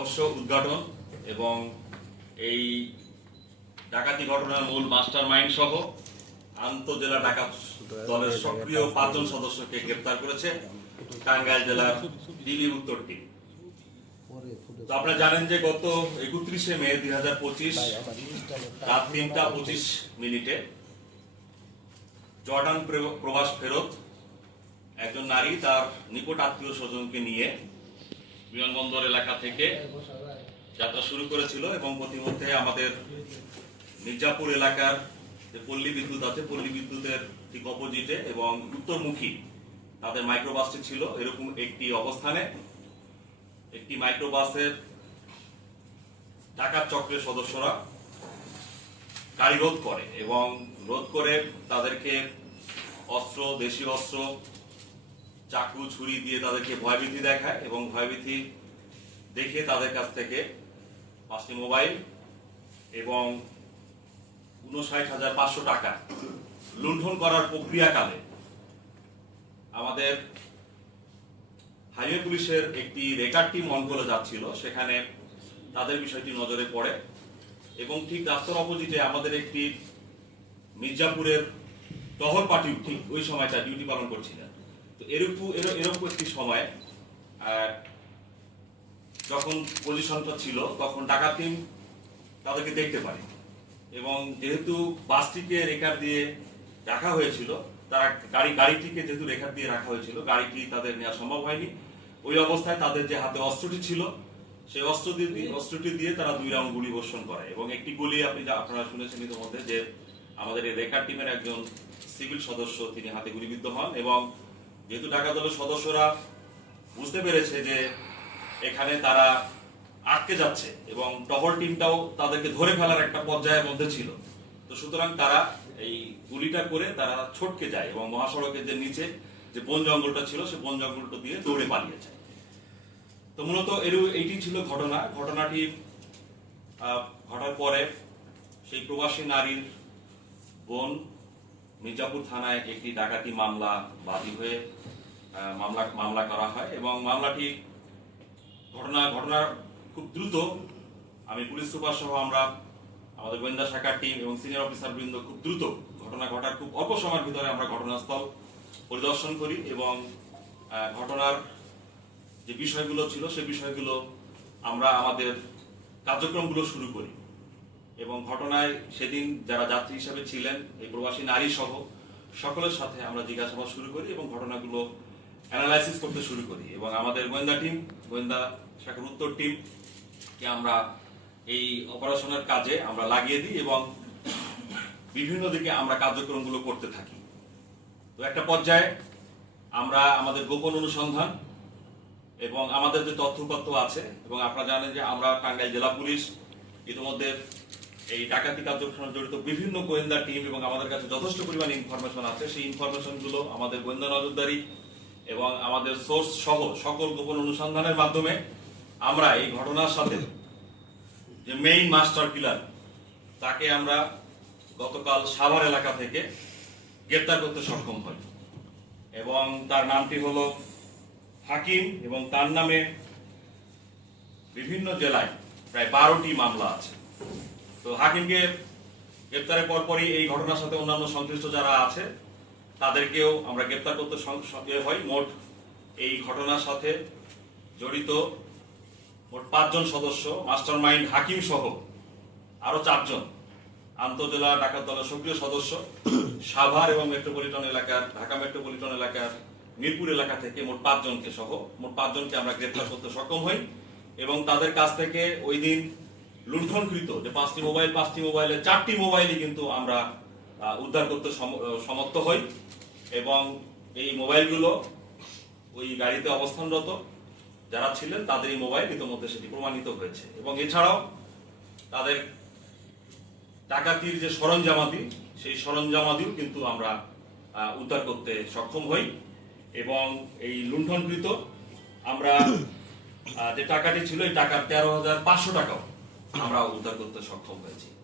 রহস্য উদ্ঘাটন এবং এই ডাকাতি ঘটনার মূল মাস্টার মাইন্ড সহ আন্তজেলা ডাকাত দলের সক্রিয় পাঁচজন সদস্যকে গ্রেপ্তার করেছে টাঙ্গাইল জেলার দিল্লি উত্তর টিম। তো আপনারা জানেন যে গত একত্রিশে মে দুই হাজার পঁচিশ রাত তিনটা পঁচিশ মিনিটে জর্ডান প্রবাস ফেরত একজন নারী তার নিকট আত্মীয় স্বজনকে নিয়ে বিমানবন্দর এলাকা থেকে যাত্রা শুরু করেছিল এবং প্রতিমধ্যে আমাদের মির্জাপুর এলাকার যে পল্লী বিদ্যুৎ আছে, পল্লী বিদ্যুতের ঠিক অপোজিটে এবং উত্তরমুখী, তাদের মাইক্রোবাসটি ছিল এরকম একটি অবস্থানে। একটি মাইক্রোবাসের ডাকাত চক্রের সদস্যরা গাড়ি রোধ করে এবং রোধ করে তাদেরকে অস্ত্র দেশীয় অস্ত্র চাকু, ছুরি দিয়ে তাদেরকে ভয়ভীতি দেখায় এবং ভয়ভীতি দেখে তাদের কাছ থেকে পাঁচটি মোবাইল এবং উনষাট হাজার পাঁচশো টাকা লুণ্ঠন করার প্রক্রিয়াকালে আমাদের হাইওয়ে পুলিশের একটি রেকার টিম অন করে যাচ্ছিল। সেখানে তাদের বিষয়টি নজরে পড়ে এবং ঠিক রাস্তার অপোজিটে আমাদের একটি মির্জাপুরের টহল পার্টি, ঠিক ওই সময়টা ডিউটি পালন করছিলেন। তো এরকম এর- এরকম একটি সময় যখন ছিল, তখন টিম তাদেরকে দেখতে পারে। এবং যেহেতু বাসটিকে রেখার দিয়ে রাখা হয়েছিল, তারা গাড়ি, গাড়িটিকে যেহেতু রেখার দিয়ে রাখা হয়েছিল, গাড়িটি তাদের নেওয়া সম্ভব হয়নি। ওই অবস্থায় তাদের যে হাতে অস্ত্রটি ছিল, সেই অস্ত্র দিয়ে- অস্ত্রটি দিয়ে তারা দুই রাউন্ড গুলি বর্ষণ করে। এবং একটি গুলি আপনি আপনারা শুনেছেন ইতিমধ্যে যে, আমাদের এই রেখার টিমের একজন সিভিল সদস্য, তিনি হাতে গুলিবিদ্ধ হন এবং যেহেতু ঢাকা দলের সদস্যরা বুঝতে পেরেছে যে এখানে তারা আটকে যাচ্ছে এবং টহল টিমটাও তাদেরকে ধরে ফেলার একটা পর্যায়ের মধ্যে ছিল। তো সুতরাং তারা এই গুলিটা করে তারা ছটকে যায় এবং মহাসড়কের যে নিচে যে বন জঙ্গলটা ছিল সেই বন জঙ্গলটা দিয়ে দৌড়ে পালিয়ে যায়। তো মূলত এর এইটি ছিল ঘটনা। ঘটনাটি ঘটার পরে সেই প্রবাসী নারীর বোন মির্জাপুর থানায় একটি ডাকাতি মামলা বাদী হয়ে মামলা মামলা করা হয় এবং মামলাটি ঘটনা ঘটনা খুব দ্রুত আমি পুলিশ সুপার সহ আমরা, আমাদের গোয়েন্দা শাখার টিম এবং সিনিয়র অফিসার বৃন্দ খুব দ্রুত ঘটনা ঘটার খুব অল্প সময়ের ভিতরে আমরা ঘটনাস্থল পরিদর্শন করি এবং ঘটনার যে বিষয়গুলো ছিল সে বিষয়গুলো আমরা আমাদের কার্যক্রমগুলো শুরু করি। এবং ঘটনায় সেদিন যারা যাত্রী হিসেবে ছিলেন, এই প্রবাসী নারী সহ সকলের সাথে আমরা জিজ্ঞাসাবাদ শুরু করি এবং ঘটনাগুলো অ্যানালাইসিস করতে শুরু করি। এবং আমাদের গোয়েন্দা টিম গোয়েন্দা শাখার উত্তর টিম কে আমরা এই অপারেশনের কাজে আমরা লাগিয়ে দিই এবং বিভিন্ন দিকে আমরা কার্যক্রমগুলো করতে থাকি। তো একটা পর্যায়ে আমরা আমাদের গোপন অনুসন্ধান এবং আমাদের যে তথ্যপত্র আছে, এবং আপনারা জানেন যে আমরা টাঙ্গাইল জেলা পুলিশ, ইতিমধ্যে এই ডাকাতি কার্যক্রমে জড়িত বিভিন্ন গোয়েন্দা টিম এবং আমাদের কাছে যথেষ্ট পরিমাণ ইনফরমেশন আছে। সেই ইনফরমেশনগুলো আমাদের গোয়েন্দা নজরদারি এবং আমাদের সোর্স সহ সকল গোপন অনুসন্ধানের মাধ্যমে আমরা এই ঘটনার সাথে যে মেইন মাস্টার কিলার তাকে আমরা গতকাল সাভার এলাকা থেকে গ্রেপ্তার করতে সক্ষম হই। এবং তার নামটি হলো হাকিম এবং তার নামে বিভিন্ন জেলায় প্রায় বারোটি মামলা আছে। তো হাকিমকে গ্রেপ্তারের পরপরই এই ঘটনার সাথে অন্যান্য সংশ্লিষ্ট যারা আছে, তাদেরকেও আমরা গ্রেপ্তার করতে সং- সং- হয়। মোট এই ঘটনার সাথে জড়িত মোট পাঁচজন সদস্য মাস্টার মাইন্ড হাকিম সহ আরও চারজন, আন্তজেলা ডাকাত দলের সক্রিয় সদস্য, সাভার এবং মেট্রোপলিটন এলাকার, ঢাকা মেট্রোপলিটন এলাকার, মিরপুর এলাকা থেকে মোট পাঁচজনকে সহ, মোট পাঁচজনকে আমরা গ্রেপ্তার করতে সক্ষম হই এবং তাদের কাছ থেকে ওই দিন লুণ্ঠনকৃত যে পাঁচটি মোবাইল, পাঁচটি মোবাইলে চারটি মোবাইলই কিন্তু আমরা উদ্ধার করতে সম- সমর্থ হই এবং এই মোবাইলগুলো ওই গাড়িতে অবস্থানরত যারা ছিলেন তাদের এই মোবাইল ইতিমধ্যে সেটি প্রমাণিত হয়েছে এবং এছাড়াও তাদের ডাকাতির যে সরঞ্জামাদি, সেই সরঞ্জামাদিও কিন্তু আমরা উদ্ধার করতে সক্ষম হই এবং এই লুণ্ঠনকৃত আমরা যে টাকাটি ছিল, এই টাকার তেরো হাজার পাঁচশো টাকাও আমরা উদ্ধার করতে সক্ষম হয়েছি।